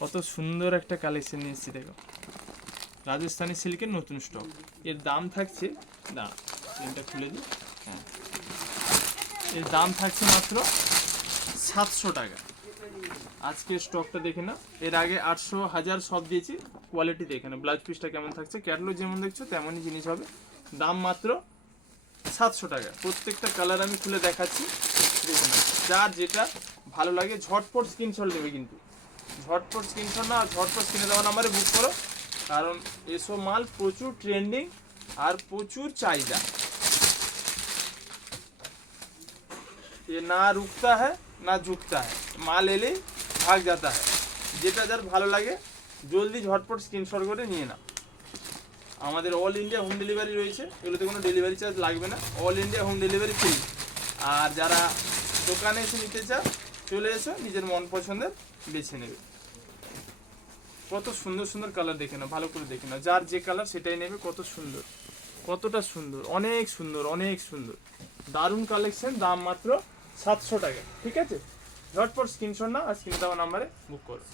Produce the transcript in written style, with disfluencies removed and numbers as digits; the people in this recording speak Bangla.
কত সুন্দর একটা কালেকশন নিয়ে এসেছি দেখো, রাজস্থানি সিল্কের নতুন স্টক। এর দাম থাকছে, না এটা খুলে দিই, হ্যাঁ, এর দাম থাকছে মাত্র 700 টাকা। আজকে স্টকটা দেখে না, এর আগে 800, 1000 সব দিয়েছি। কোয়ালিটি দেখে না, ব্লাউজ পিসটা কেমন থাকছে, ক্যাটালগ যেমন দেখছো তেমনই জিনিস হবে। দাম মাত্র 700 টাকা। প্রত্যেকটা কালার আমি খুলে দেখাচ্ছি, দেখে না, যার যেটা ভালো লাগে ঝটপট স্ক্রিনশট নেবে, কিন্তু ঝটপট স্ক্রিনশট না, ঝটপট স্ক্রিনে দেওয়া নাম্বারে বুক করো, কারণ এসব মাল প্রচুর ট্রেন্ডিং আর প্রচুর চাহিদা। ये ना रुकता है ना झुकता है, মাল এলেই ভাগ যাতা है। যেটা যার ভালো লাগে জলদি ঝটপট স্ক্রিনশট করে নিয়ে নাও। আমাদের অল ইন্ডিয়া হোম ডেলিভারি রয়েছে, এগুলোতে কোনো ডেলিভারি চার্জ লাগবে না, all India home delivery free. আর যারা দোকানে এসে নিতে চাও চলে এসো, নিজের মন পছন্দের বেছে নেবে। কত সুন্দর সুন্দর কালার দেখে নাও, ভালো করে দেখে নাও, যার যে কালার সেটাই নেবে। কত সুন্দর, কতটা সুন্দর, অনেক সুন্দর, অনেক সুন্দর, দারুণ কালেকশন। দাম মাত্র 700 টাকা। ঠিক আছে, ঝটপট স্ক্রিনশট নাও আর স্ক্রিনে দেওয়া নাম্বারে বুক করো।